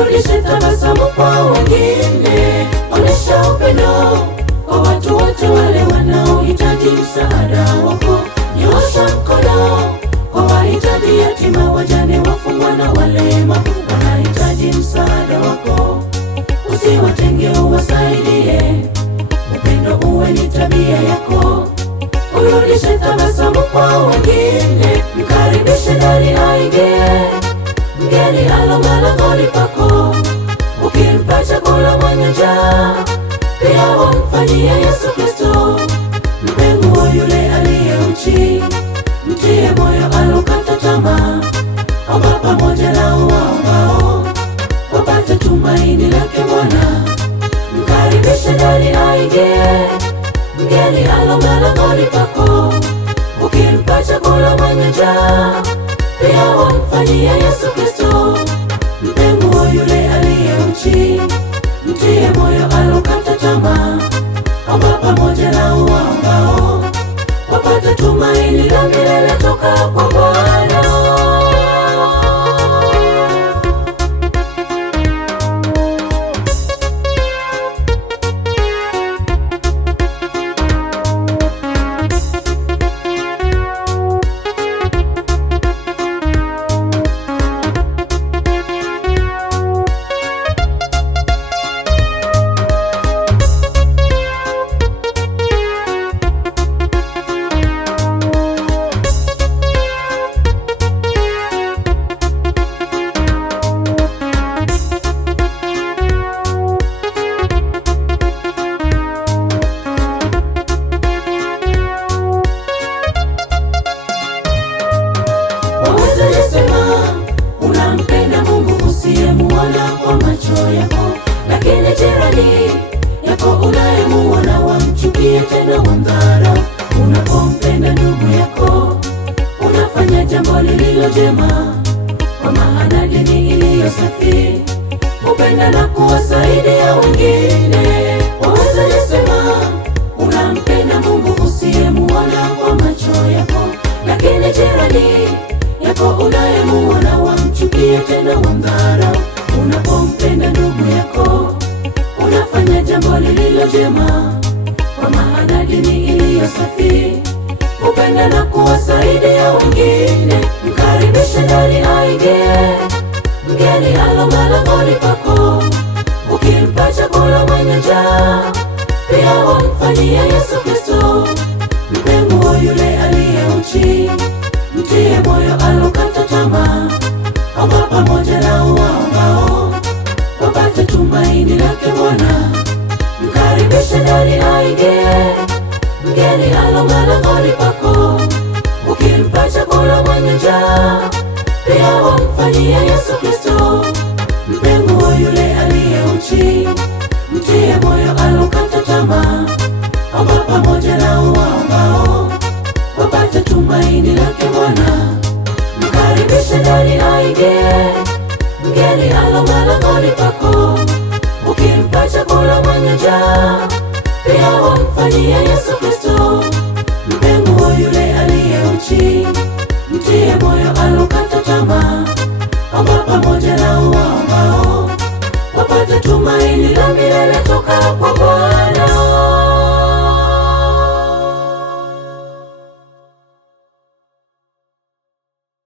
urudishe tabasamu kwa wengine. Onesha upendo kwa watu wote wale wanaohitaji msaada wako. Nyosha mkono kwa wahitaji, yatima, wajane, wafungwa na walemavu wanahitaji msaada wako. Usiwatenge, uwasaidie. Upendo uwe ni tabia yako. Urudishe tabasamu kwa wengine. Mkaribishe ndani aingie. Mgeni alo malangoni pako. Ukimpa chakula mwenye njaa, pia wamfanyie Yesu Kristo. Mpe nguo yule aliye uchi. Mtie moyo alokata tamaa. Omba pamoja na waombao wapate tumaini lake Bwana. Mkaribishe ndani aingie. Mgeni alo malangoni pako. Ukimpa chakula mwenye njaa, pia wamfanyie Yesu Kristo. Mpe nguo yule aliye uchi. Mtie moyo alokata tamaa. Omba pamoja na waombao wapate tumaini la milele toka kwa Bwana. Kwa macho yako, lakini jirani yako unayemuona wamchukie, tena wamdharau. Unapompenda ndugu yako, unafanya jambo lililo jema, kwa maana dini iliyo safi upenda na kuwasaidia wengine. Waweza kusema unampenda Mungu usiyemuona kwa macho yako, lakini jirani yako unayemuona wamchukie, tena wamdharau. Unapompenda ndugu yako, unafanya jambo lililo jema, kwa maana dini iliyo safi upenda na kuwasaidia wengine. Mkaribishe ndani aingie. Mgeni alo malangoni pako. Ukimpa chakula mwenye njaa, pia wamfanyie Yesu Kristo. Mpe nguo yule aliye uchi. Mtie moyo alokata tamaa. Omba pamoja na waombao wapate tumaini lake Bwana. Mkaribishe ndani aingie. Mgeni alo malangoni pako. Ukimpa chakula mwenye njaa, pia wamfanyie Yesu Kristo. Mpe nguo yule aliye uchi. Mtie moyo alokata tamaa. Omba pamoja na waombao wapate tumaini lake Bwana. Mkaribishe ndani aingie. Mgeni alo malangoni pako. Ukimpa chakula mwenye njaa, pia wamfanyie Yesu Kristo. Mpe nguo yule aliye uchi. Mtie moyo alokata tamaa. Omba pamoja na waombao wapate tumaini la